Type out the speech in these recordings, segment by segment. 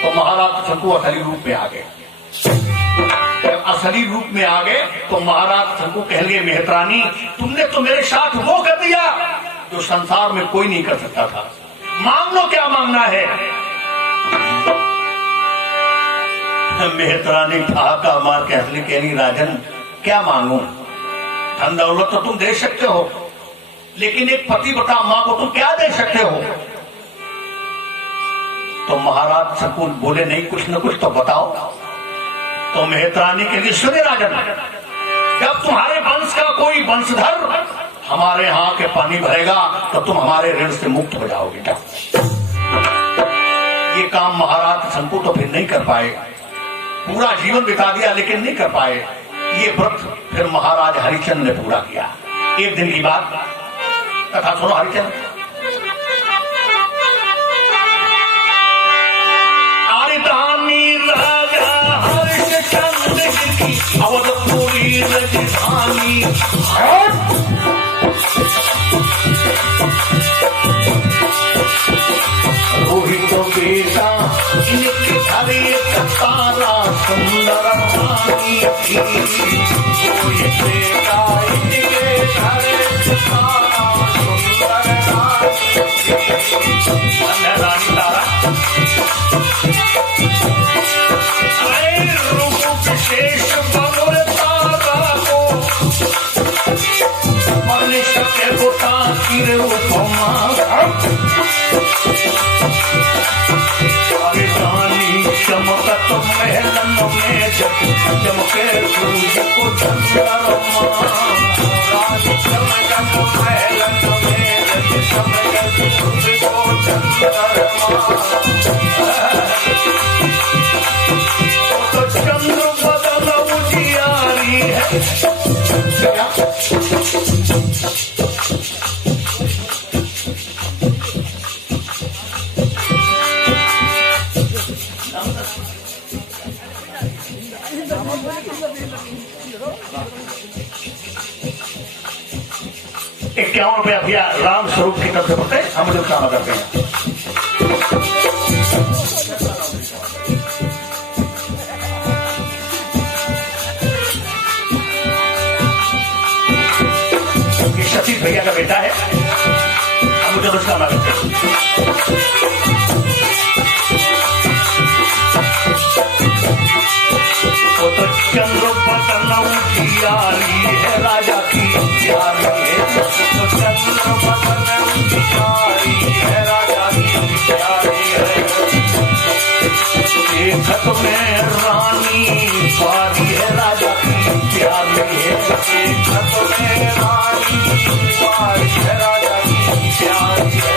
तो महाराज शंकु असली रूप में आ गए। जब असली रूप में आ गए तो महाराज शंकु कह गए, मेहतरानी तुमने तो मेरे साथ वो कर दिया जो संसार में कोई नहीं कर सकता था। मांग लो, क्या मांगना है? मेहतरानी ठहाका मार के हंसली, कह राजन क्या मांगू? धन दौलत तो तुम दे सकते हो, लेकिन एक पतिव्रता मां को तुम क्या दे सकते हो? तो महाराज शंकु बोले, नहीं कुछ न कुछ तो बताओ। तो मेहतरानी के लिए, सुने राजन, जब तुम्हारे वंश का कोई वंशधर हमारे यहाँ के पानी भरेगा तो तुम हमारे ऋण से मुक्त हो जाओगे। ये काम महाराज शंकु तो फिर नहीं कर पाए, पूरा जीवन बिता दिया लेकिन नहीं कर पाए। ये व्रत फिर महाराज हरिचंद्र ने पूरा किया। एक दिन की बात, कथा सुनो हरिचंद्र। आरिदानी राजा हरिश्चंद्र की अवधपुरी राजधानी, रोहित बेटा इनके घर एक तारा सुंदर रानी थी। रोहित बेटा इनके घर एक तारा सुंदर रानी थी। रानी तारा अरे रूप विशेष बगुर तारा को मनुष्य के बुता की उपमा। चमकत महलन में चमके सूरज को चंद्रमा। रानी चमकत महलन में चमके सूरज को चंद्रमा। तो चंद्र बदल उजियारी है। ₹51 भैया राम स्वरूप की तरफ से पड़ते हैं, हम लोग काम करते हैं। ये सतीश भैया का बेटा है, हम मुझे उसका काम करते हैं। तो चंद्र बदल उजियारी है, राजा की प्यारी है। तो चंद्र बदल उजियारी है, राजा की प्यारी है। देखत में रानी पारी है, राजा की प्यारी है। देखत में रानी पारी है, राजा की प्यारी है।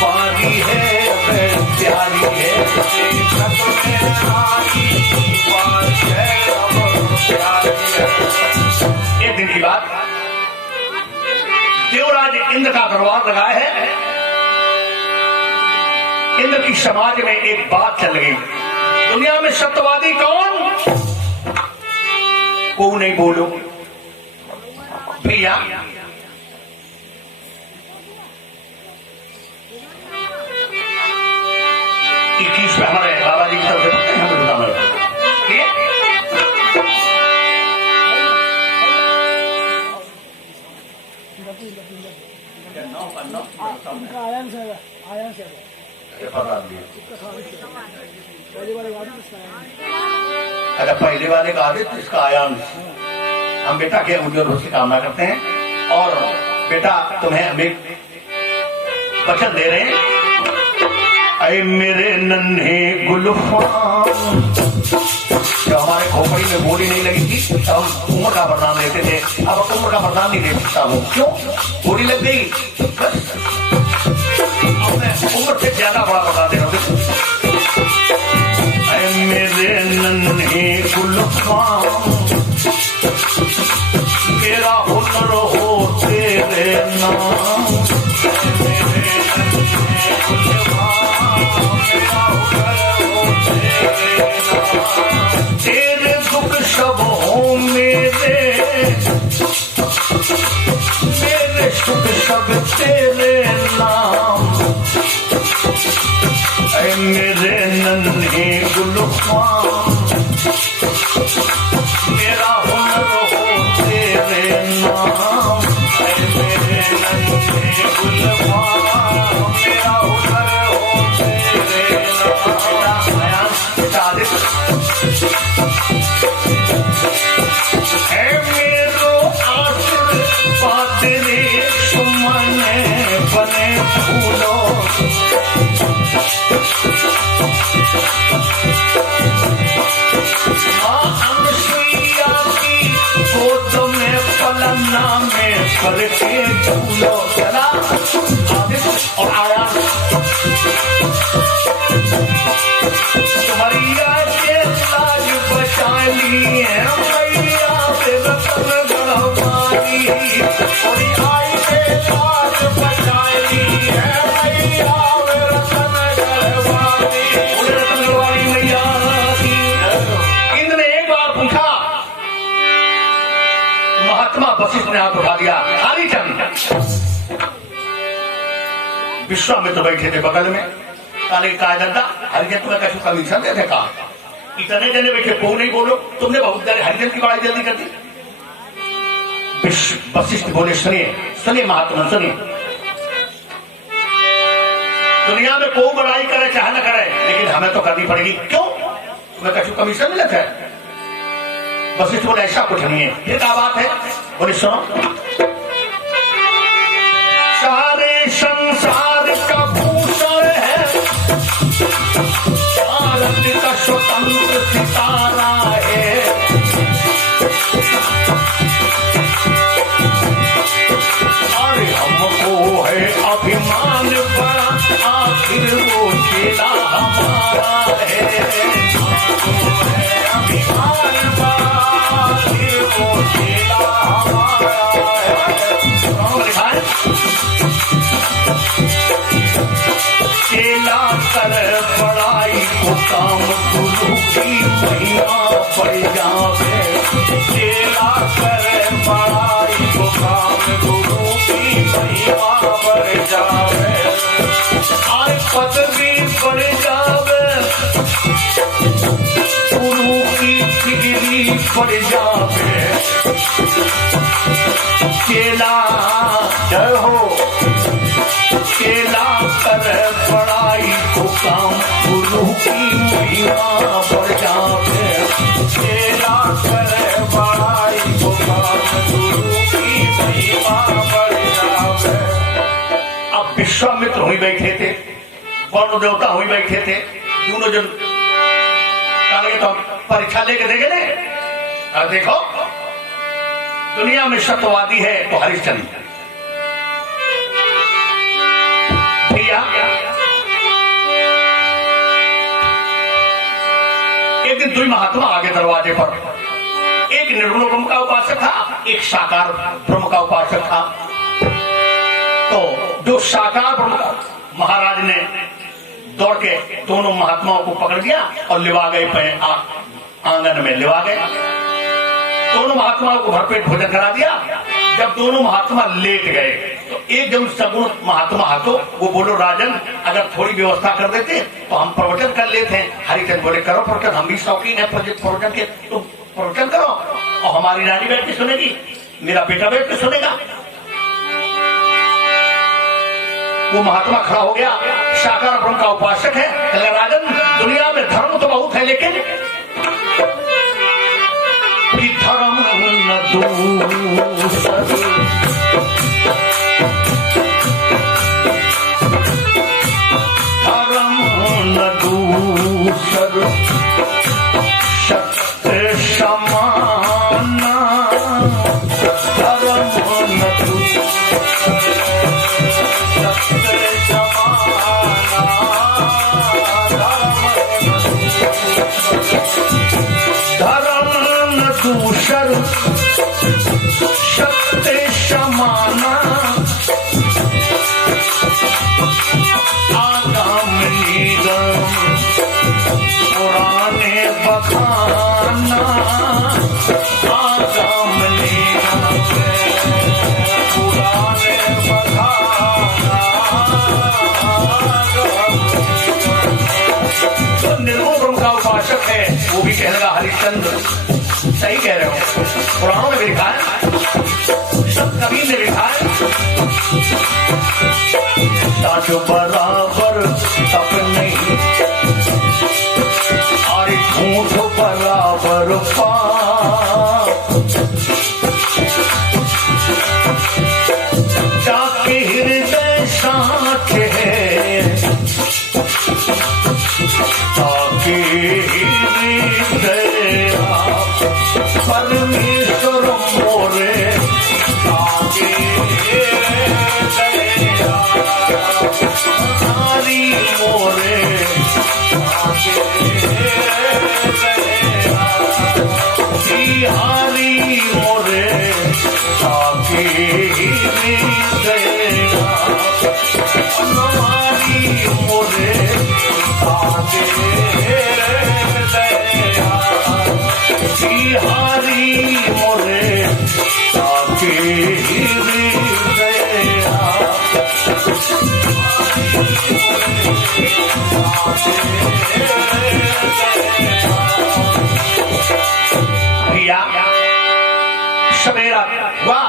पारी है प्यारी है, एक दिन की बात, देवराज इंद्र का दरबार लगा है। इंद्र की समाज में एक बात चल गई, दुनिया में सत्यवादी कौन? को नहीं बोलो भैया। हमारे बाबा जी की तरफ से पढ़ते हैं, हमें बताना ठीक है। अगर पहले वाले का आदेश, इसका आयांश। हम बेटा के उज्जवल भविष्य की कामना करते हैं और बेटा तुम्हें हमें वचन दे रहे हैं। अरे मेरे नन्हे गुलफान, जो हमारे खोपड़ी में गोली नहीं लगी थी तो हम उम्र का वरदान देते थे, अब उम्र का वरदान नहीं दे सकता हूँ। क्यों? गोली लग गई, बस उम्र से ज्यादा बड़ा वरदान दे रहा हूँ। अरे मेरे नन्हे गुलफान, मेरा हुनर हो तेरे नाम। मेरे नन्हे गुलफान, मेरा हुनर हो तेरे नाम। गुलफाम, मेरा हुनर हो तेरे नाम, मेरे नन्हे गुलफाम, मेरा हुनर हो तेरे नाम। बेटा आदित्य, है मेरो आशीर्वाद रे सुमन बने फूलों, अनुसुईया की गोद में पलना में पल के झूलो। चला आदित्य और आया तुम्हारिया के लाज बचा ली है मैया से रतन गढ़वानी, और आई के लाज बचा ली है मैया वे रतन गढ़वानी, रतन गढ़वानी मैया की। इंद्र ने एक बार पूछा, महात्मा वशिष्ठ ने हाथ उठा दिया। हरिचंद विश्वामित्र बैठे थे बगल में, काले कहा दादा हरिजन तुम्हें कैसे कमीशन देते, कहा इतने जने बैठे को नहीं बोलो, तुमने बहुत देर हरिजन की बड़ाई जल्दी कर दी। वशिष्ठ बोले सुनिए सुनिए महात्मा सुनिए, दुनिया में कोई बड़ाई करे चाहे न करे, लेकिन हमें तो करनी पड़ेगी। क्यों? तुम्हें कैसे कमीशन मिलता है? वशिष्ठ बोले ऐसा कुछ नहीं है। फिर क्या बात है? बोले सुनो, सारे संसार का भूषण है भारत का स्वतंत्र सितारा है, अरे हमको है अभिमान बड़ा, आखिर वो चेला हमारा है, हमको है अभिमान बड़ा, आखिर वो चेला हमारा है। लिखा है चेला कर बड़ाई को काम गुरु की महिमा बढ़ जावे, चेला कर बड़ाई को काम गुरु की महिमा बढ़ जावे, आय पदवी बढ़ जावे, गुरु की डिग्री बढ़ जावे, चेला जय हो, चेला कर बड़ाई को काम गुरु की महिमा बढ़ जावे, चेला कर बड़ाई को काम गुरु की महिमा बढ़ जावे। अब विश्वामित्र हुई बैठे थे, वरुण देवता हुई बैठे थे, दोनों जन तो परीक्षा लेके देंगे ने। अब देखो दुनिया में सत्यवादी है तो हरिश्चंद्र, एक दिन दुई महात्मा आगे दरवाजे पर, एक निर्गुण ब्रह्म का उपासक था, एक साकार ब्रह्म का उपासक था। तो जो साकार ब्रह्म का महाराज ने दौड़ के दोनों महात्माओं को पकड़ लिया और लिवा गए, आंगन में लिवा गए, दोनों महात्माओं को भरपेट भोजन करा दिया। जब दोनों महात्मा लेट गए तो एक जब सगुण महात्मा हाथों वो बोलो राजन अगर थोड़ी व्यवस्था कर देते तो हम प्रवचन कर लेते हैं। हरिचंद बोले करो प्रवचन, हम भी शौकीन है प्रवचन के, तुम प्रवचन करो और हमारी रानी बैठ के सुनेगी, मेरा बेटा बैठ के सुनेगा। वो महात्मा खड़ा हो गया, साकार ब्रह्म का उपासक है, राजन दुनिया में धर्म तो बहुत है लेकिन धर्म न दूसर, धर्म न दूसर सत्य समाना, धर्म न दूसर सत्य समाना, धर्म न दूसर सत्य समाना, आगम निगम पुराने बखाना, आगम निगम पुराने बखाना। तो निर्गुण ब्रह्म का उपासक है, वो भी कहने लगा हरिश्चंद्र सही कह रहे हो, पुराणों में भी लिखा है, सब कवि ने लिखा है, साच बराबर तप नहीं और झूठ बराबर पाप, जाके हृदय साच है, ताकि हृदय परमेश्वर मोरे, ताकि हरी मोरे, हरी मोरे, ताकि हमारी मोरे, ताकि हरी मोरे, ताकि सवेरा हुआ,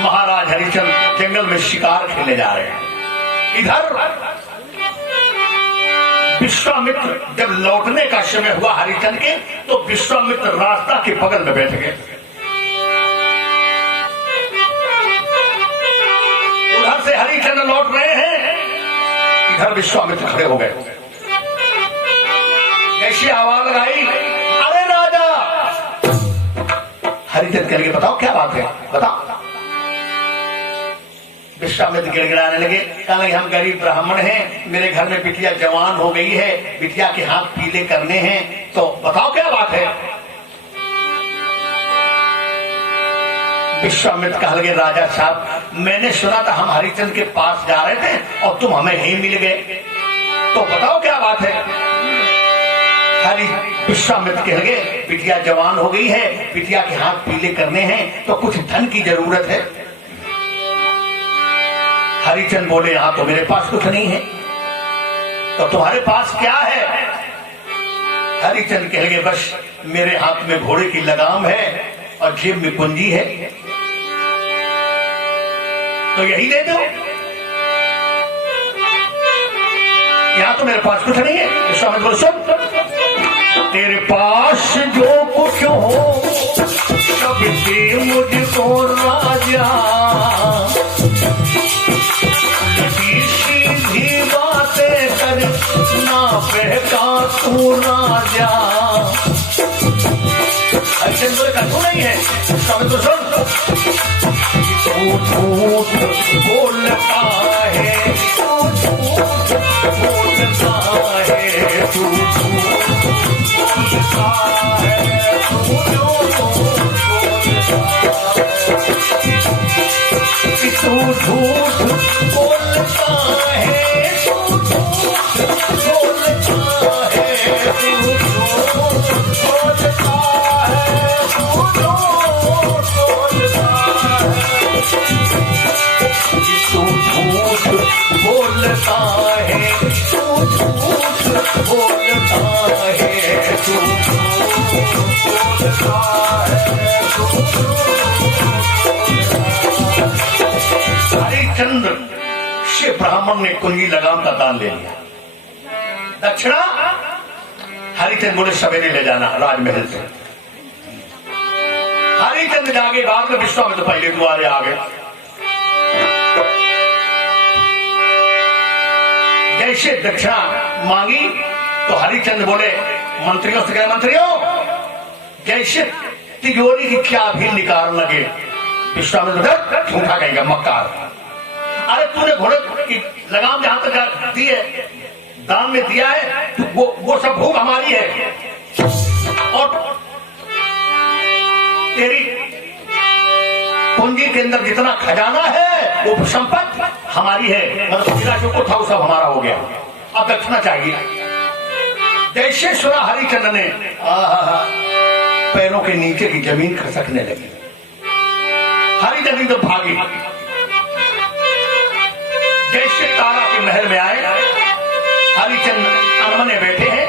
महाराज हरिश्चंद्र जंगल में शिकार खेलने जा रहे हैं। इधर विश्वामित्र जब लौटने का समय हुआ हरिश्चंद्र के, तो विश्वामित्र रास्ता के बगल में बैठ गए। उधर से हरिश्चंद्र लौट रहे हैं, इधर विश्वामित्र खड़े हो गए। ऐसी आवाज लगाई, अरे राजा। हरिश्चंद्र कह लगे बताओ क्या बात है, बताओ। विश्वामित्र गिड़गिड़ाने लगे, कहने लगे हम गरीब ब्राह्मण हैं, मेरे घर में बिटिया जवान हो गई है, बिटिया के हाथ पीले करने हैं, तो बताओ क्या बात है। विश्वामित्र कह लगे राजा साहब, मैंने सुना था हम हरिश्चंद्र के पास जा रहे थे और तुम हमें ही मिल गए, तो बताओ क्या बात है। विश्वामित्र कह लगे बिटिया जवान हो गई है, बिटिया के हाथ पीले करने हैं, तो कुछ धन की जरूरत है। हरिश्चंद्र बोले यहां तो मेरे पास कुछ नहीं है, तो तुम्हारे पास क्या है। हरिश्चंद्र कह लगे बस मेरे हाथ में घोड़े की लगाम है और जेब में कुंजी है, तो यही दे दो, यहां तो मेरे पास कुछ नहीं है। विश्वामित्र बोले सुन, तेरे पास जो कुछ हो सब दे मुझको राजा, सीधी बातें कर ना बहका तू राजा। हरिश्चंद्र का तू नहीं है। विश्वामित्र सुन, तू झूठ बोलता है, तू झूठ बोलता है, तू झूठ बोलता है, तू झूठ बोलता है, तू झूठ बोलता है, तू झूठ बोलता है, तू झूठ बोलता है, तू झूठ बोलता है, तू बोलता है। हरिश्चंद्र से ब्राह्मण ने कुंजी लगाम का दान ले लिया। दक्षिणा हरिश्चंद्र बोले सवेरे ले जाना राजमहल से। हरिश्चंद्र जागे, बाद में विश्वामित्र पहले द्वारे आ गए। जैसे दक्षिणा मांगी तो हरिश्चंद्र बोले मंत्रियों से कहे मंत्रियों जैसे तिजोरी की क्या भी निकाल लगे। विश्वामित्र झूठा कहेगा मक्कार, अरे तूने घोड़े की लगाम जहां तक दी है, दान में दिया है, तो वो सब भूख हमारी है और तेरी पूंजी के अंदर जितना खजाना है वो संपत्ति हमारी है, मतलब मेरा जो कुछ था वो सब हमारा हो गया, अब दक्षिणा चाहिए। जैसे सुना हरिश्चंद्र ने पैरों के नीचे की जमीन खसकने लगी। हरिश्चंद्र तो भागी, जैसे तारा के महल में आए, हरिश्चंद्र अनमने बैठे हैं।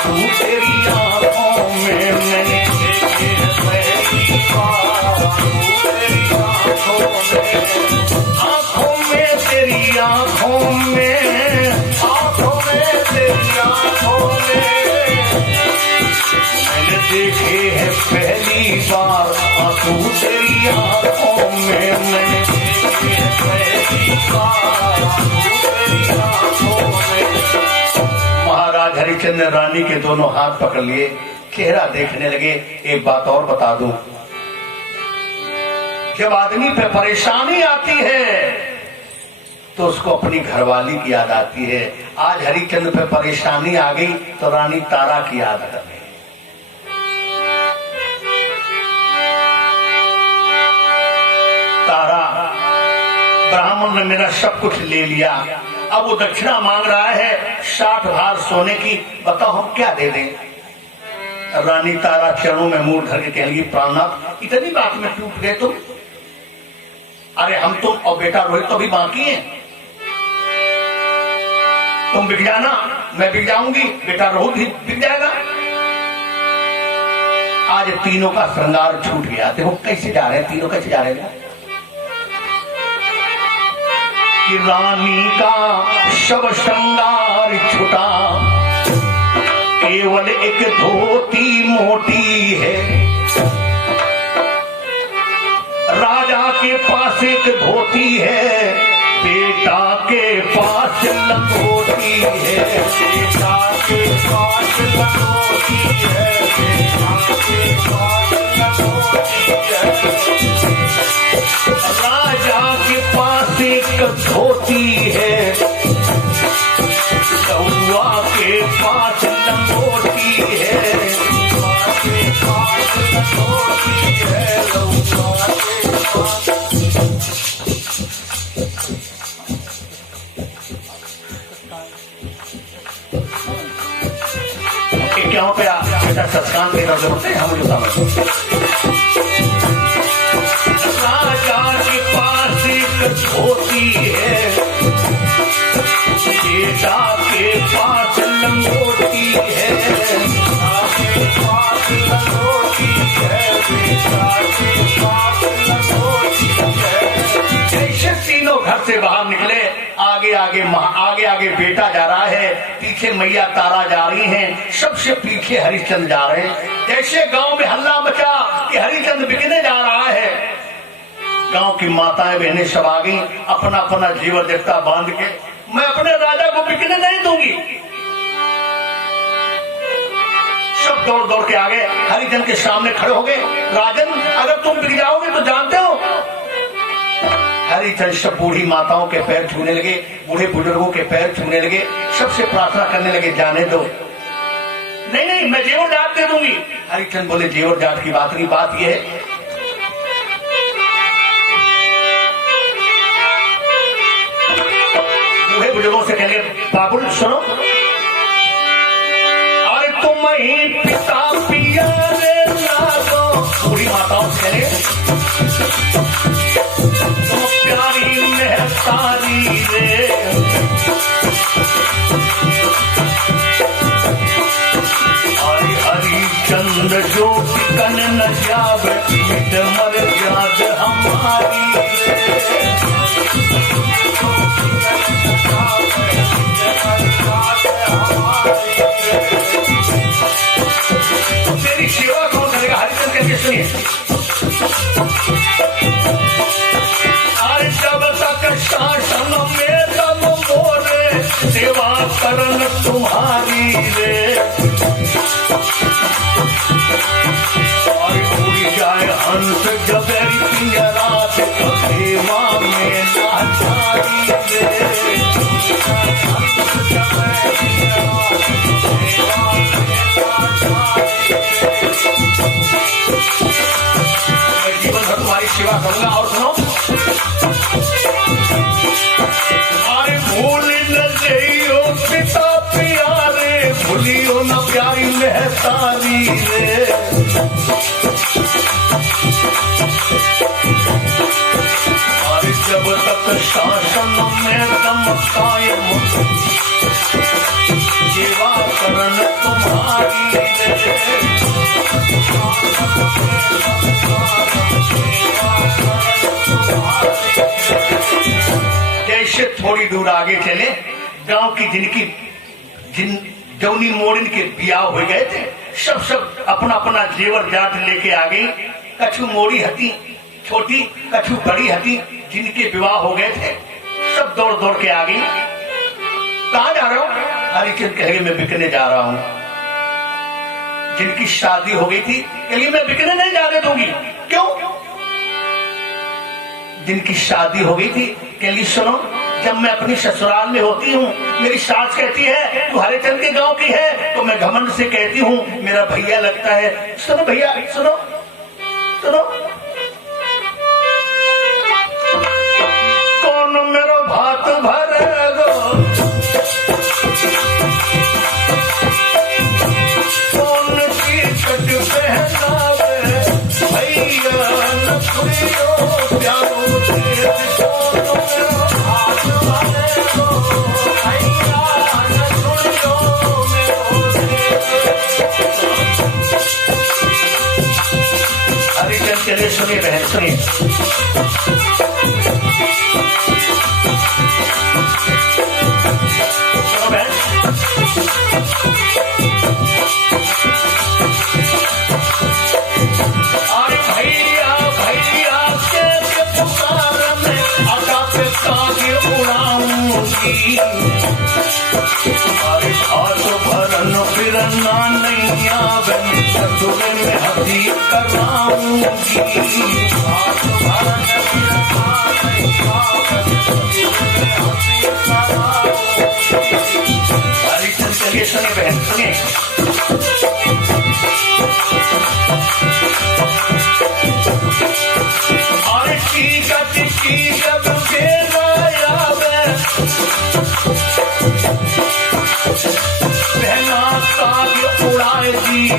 आंसू तेरी आंखों में मैंने देखे हैं पहली बार, आंसू तेरी आंखों में, आंखों में तेरी आंखों में, आंखों में तेरी आंखों में मैंने देखे हैं पहली बार, आंसू तेरी आंखों में मैंने देखे हैं पहली बार, आंसू तेरी आंखों में। महाराज हरिश्चंद्र रानी के दोनों हाथ पकड़ लिए, चेहरा देखने लगे। एक बात और बता दूं, जब आदमी पे परेशानी आती है तो उसको अपनी घरवाली की याद आती है। आज हरिश्चंद्र पे परेशानी आ गई तो रानी तारा की याद कर रही। तारा, ब्राह्मण ने मेरा सब कुछ ले लिया, अब वो दक्षिणा मांग रहा है 60 भार सोने की, बताओ हम क्या दे दें। रानी तारा चरणों में मुंह धर के कहेंगी, प्राणनाथ इतनी बात में टूट गए तुम? अरे हम तुम और बेटा रोहित तो भी बाकी हैं, तुम बिक जाना, मैं बिक जाऊंगी, बेटा रोहित भी बिक जाएगा। आज तीनों का श्रृंगार छूट गया। देखो कैसे जा रहे हैं तीनों, कैसे जा रहे हैं। कि रानी का शव श्रृंगार छुटा, केवल एक धोती मोटी है, राजा के पास एक धोती है, बेटा के पास लंगोटी है, बेटा के पास लंगोटी है, बेटा के पास लंगोटी है, राजा के पास एक धोती है, कौआ के पास लंगोटी है, कौआ के पास लंगोटी है, कौआ के पास। क्या हो गया बेटा, सत्कान की तरफ से हम मुझे समझ। राजा के पास एक धोती है, बेटा के पास लंगोटी है, बेटा के पास लंगोटी है, बेटा के पास लंगोटी है। जैसे तीनों घर से बाहर निकले, आगे आगे बेटा जा रहा है, पीछे मैया तारा जा रही हैं, सबसे पीछे हरिश्चंद्र जा रहे हैं। जैसे गांव में हल्ला मचा कि हरिश्चंद्र बिकने जा रहा है, गांव की माताएं बहनें सब आ गई अपना अपना जीवन देवता बांध के, मैं अपने राजा को बिकने नहीं दूंगी। सब दौड़ दौड़ के आ गए, हरिश्चंद्र के सामने खड़े हो गए। राजन अगर तुम बिक जाओगे तो जानते हो। हरिश्चंद्र सब बूढ़ी माताओं के पैर छूने लगे, बूढ़े बुजुर्गों के पैर छूने लगे, सबसे प्रार्थना करने लगे, जाने दो, नहीं नहीं मैं जेवर जाट दे दूंगी। हरिश्चंद्र बोले जेवर जाट की बात नहीं, बात यह है बूढ़े बुजुर्गों से कहेंगे, बाबुल सुनो, अरे तुम ही पिता पिया रे लागो, बूढ़ी माताओं से कहेंगे प्यारी मेहतारी रे, हरि हरिश्चंद्र जो बिकन न जावे, मिट मर जात हमारी तेरी सेवा कौन करेगा। हरिश्चंद्र करके सुनिए, जब तक शासन में दम मोरे, सेवा करन तुम्हारी रे, और उड़ जाए हंस जबेरी पिंजरा से, सेवा में नाचारी रे, मैं जीवन भर तुम्हारी सेवा करूंगा। और सुनो, अरे भूल न जइयो पिता प्यारे, भूलियो न प्यारी मेहतारी रे, अरे जब तक शासन में दम कायम, सेवा करन तुम्हारी जैसे थोड़ी दूर आगे चले, गांव की जिन जौनी मोड़न के बियाह हो गए थे, सब अपना अपना जेवर जाट लेके आ गई। कछु मोड़ी हती छोटी, कछु बड़ी हती, जिनके विवाह हो गए थे सब दौड़ दौड़ के आ गई। कहाँ जा रहा हूँ? हरिचंद कहेंगे मैं बिकने जा रहा हूँ। जिनकी शादी हो गई थी कहेंगे मैं बिकने नहीं जाने दूंगी। क्यों? जिनकी शादी हो गई थी कहेंगे सुनो, जब मैं अपनी ससुराल में होती हूँ मेरी सास कहती है तू हरिचंद के गांव की है, तो मैं घमंड से कहती हूँ मेरा भैया लगता है। सुनो भैया, सुनो सुनो, कौन मेरा भात भरेगो, कौन की कट पहनावे, भैया नखरियो प्यारो तेरे, कौन मेरा भात भरेगो, भैया नखरियो मेरो तेरे। हरिचंद के लिए सुनिए बहन, सुनिए। अरे भैया भैया के पुकार में आकाश कागे उड़ाऊंगी, तुम्हारे हाथ भरन फिरना नहीं आवे, चतुरे में हदी कराऊंगी, हाथ भरन फिरना नहीं आवे, चतुरे में हदी कराऊंगी। हरिचंद चलिए सुनिए बहन, सुनिए। अरे ठीक जब बेला आवे, पहना काग उड़ाए दी।